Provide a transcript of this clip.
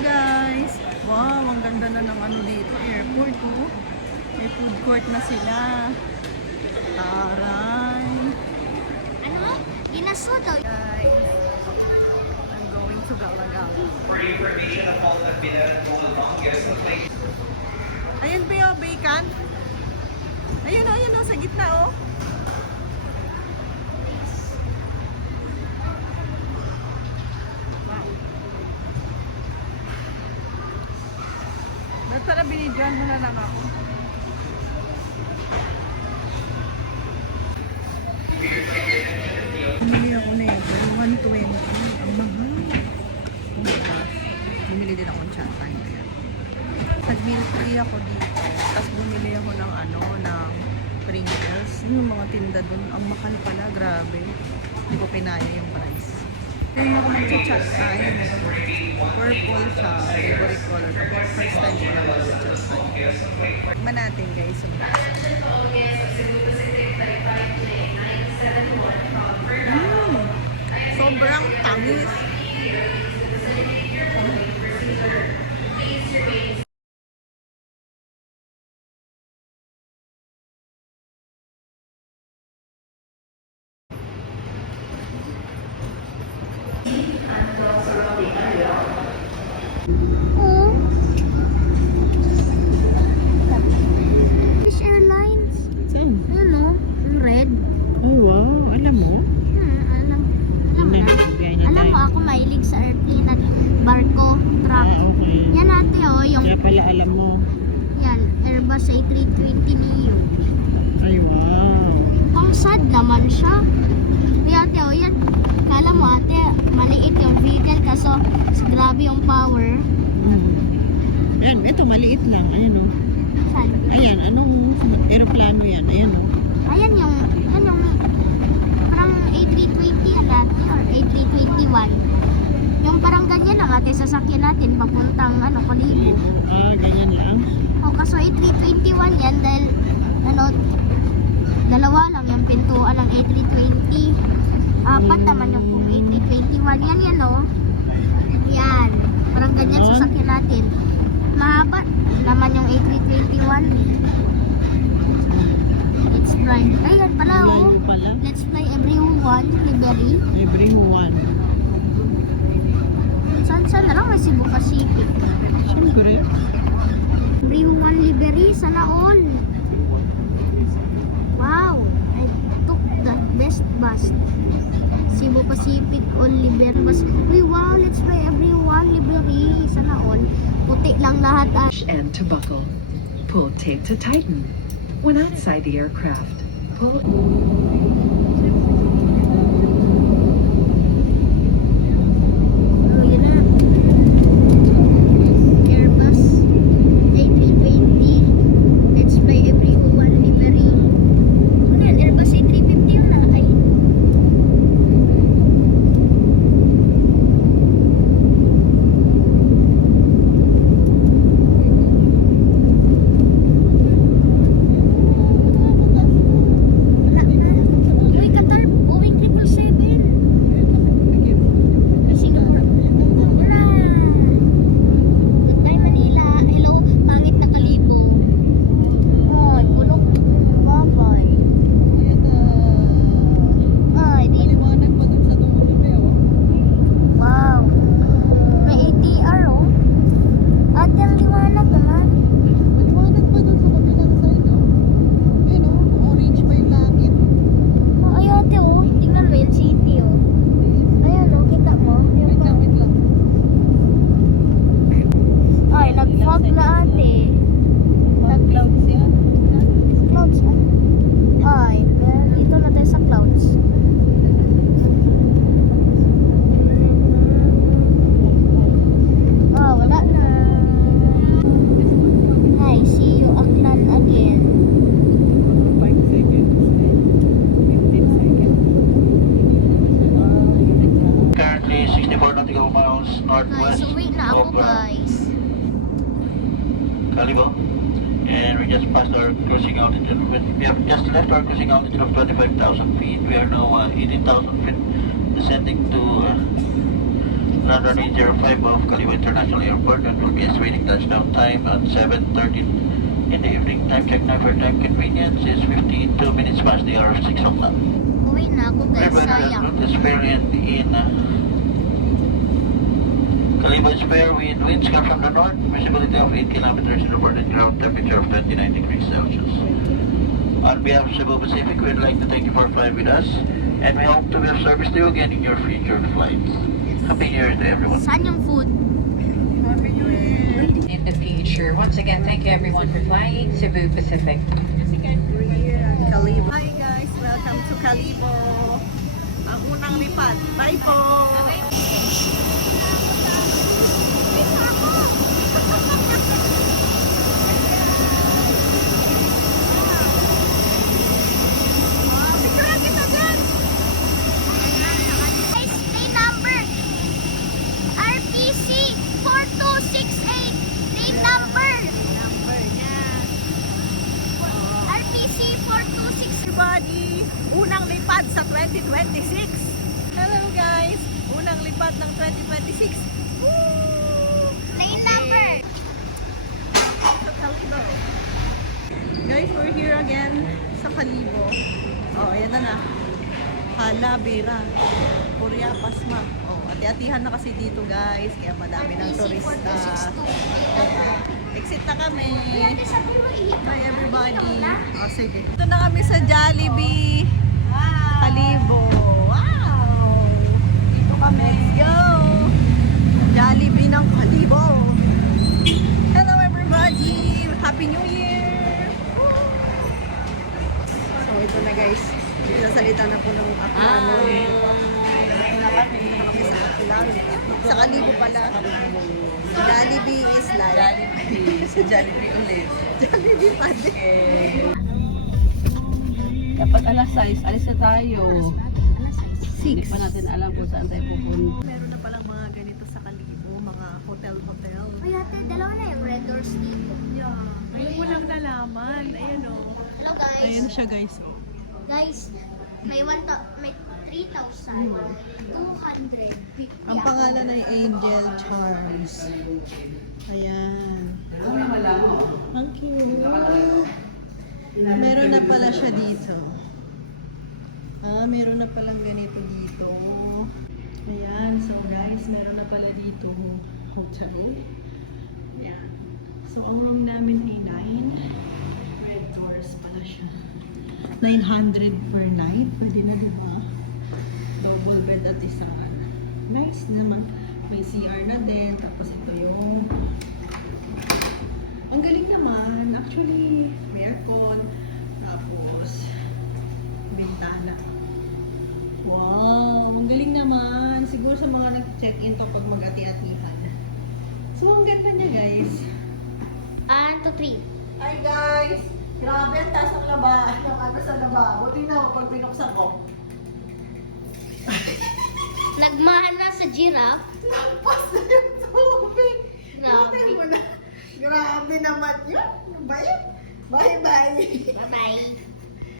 guys! Wow, ang ganda na ng ano dito, airport oh. May food court na sila. Taray! Ano? Ginasuto. Guys, I'm going to Galagala. Ayan ba yung bacon? Ayun o, sa gitna oh. Ba't para binidyoan mo na lang ako? Bumili ako na ito. 120. Ang mahal. Oh my gosh. Bumili din ako ng champagne. Nag-meal free ako dito. Tapos bumili ako ng ng Pringles. Yung mga tinda dun. Ang mahal pala. Grabe. Hindi ko pinaya yung price. Kaya ako mag-chat-time. Purple siya. Favorite color ko. Pero first time ko na mag-chat-time. Tignan natin guys. Sobrang tamis. Oh. Fish Airlines. Saan? Ano? Yung red. Oh wow. Alam mo? Alam mo na. Alam mo ako mahilig sa airplane at barko, truck. Okay. Yan ate oh, yung Kaya pala alam mo. yan, Airbus A320neo. Ay wow. Pang sad naman siya. Kaya ate oh, yan. Kala mo ate, maliit yung vehicle kaso grabe yung power. Ayan, ito maliit lang. Ayan o. Sad. Ayan, anong aeroplano yan? Ayan o. Ayan yung parang A320 yan ate or A321. Yung parang ganyan lang ate sasakyan natin papuntang Kalibo. Ah, ganyan lang. O kaso A321 yan dahil dalawa lang yung pintuan ng A320. Apat naman yung A321. Yan o. Yan. Parang ganyan sasakyan natin. Mahaba naman yung A321. Let's fly. Ayan pala o. Malayo pala. Let's fly everyone, Liberty. Everyone. Saan na lang may Cebu Pacific. Siyempre. Everyone, Liberty. Sana all. Wow. I took the best bus. Cebu Pacific all Liberty bus. Uy, wow. Let's fly everyone, Liberty. Sana all. Puti lang lahat. And to buckle. Pull tape to tighten. When outside the aircraft, pull. Yun na. Airbus A320. Let's fly everyone, Liberty. Ano yan? Airbus A350 yun na. Ay. Uy, Qatar, Boeing 777. Singapore. Hurra! Goodbye, Manila. Hello, pangit na Kalibo. Ay, bulok. Bye-bye. Ay, di. Wow. May ATR, oh. Ate, ang liwanag naman. Oh, ay, ate, oh. Tingnan mo yung city, oh. Ayan, oh. Kita mo? Yung ay, nag-fog na ate. Clouds yan. Clouds, ay, dito na tayo sa clouds. Oh, wala na. Hi, see you Aklan again. 5 seconds. 15 seconds. Currently 64 nautical miles Guys, northwest uwi na ako of guys. Calibo. And we just passed our cruising altitude. We have just left our cruising altitude of 25,000 feet. We are now 18,000 feet descending to London 805 of Calibo International Airport and will be estimating touchdown time at 7:30 in the evening. Time check now for time convenience is 52 minutes past the hour of 6 o'clock. Uwi na ako guys, Everybody sayang. has this variant in Calibo Spare winds come from the north, visibility of 8 kilometers in reported ground temperature of 29 degrees Celsius. On behalf of Cebu Pacific, we'd like to thank you for flying with us, and we hope to be of service to you again in your future flights. Happy New Year to everyone. Saan yung food? In the future. Once again, thank you everyone for flying Cebu Pacific. Calibo. Hi guys, welcome to Calibo. Ang unang lipad. Bye po! Plane number RPC 4268. Plane number RPC 426. Everybody, unang lipad sa 2026. Hello guys, unang lipad ng 2026. Woo! Plane number. Sa Calibo. Guys, we're here again sa Calibo. Oh, ayan na. Hala, Bira. Korea, Pasma. Oh, ati-atihan na kasi dito guys, kaya madami ng RPC turista. 4262. Exit na kami. Ate, sabi mo Hi everybody. Oh, sige. Ito na kami sa Jollibee. Calibo. Wow! Dito kami. Let's go! Jollibee ng Calibo. Hello everybody! Happy New Year! So ito na guys. Pinasalita na po ng Aklano. Kami sa Aklano. Sa Calibo pala. Jollibee is live. Jollibee. Sa Jollibee ulit. Jollibee pa din. Dapat alas 6, alis na tayo. Hindi 6. pa natin alam kung saan tayo pupunta. Meron na palang mga ganito sa Calibo, mga hotel-hotel. Ay ate, dalawa na yung red doors dito. Yeah. Ngayon ko lang nalaman. Ayan o. Hello guys. Ayan siya guys. Oh. Guys, may 3,250. Ang pangalan ay Angel Charms. Ayan. Ang cute. Meron na pala siya dito. Meron na palang ganito dito. Ayan. So guys, meron na pala dito hotel. Ayan. So ang room namin ay 9. Red doors pala siya. 900 per night. Pwede na, di ba? Double bed at isahan. Nice naman. May CR na din. Tapos ito yung... Ang galing naman. Actually, may aircon. Tapos, bintana. Wow! Ang galing naman. Siguro sa mga nag-check-in to pag mag-ati-atihan. So, ang ganda niya, guys. 1, 2, 3. Hi, guys! Grabe, ang taas ng laba. Ang ano sa laba. Buti na pag pinuksan ko. Nagmahan na sa giraffe. Lampas na yung tubig. Grabe. Tingnan mo na. Grabe naman yun. Ano ba yun? Bye-bye. Bye-bye.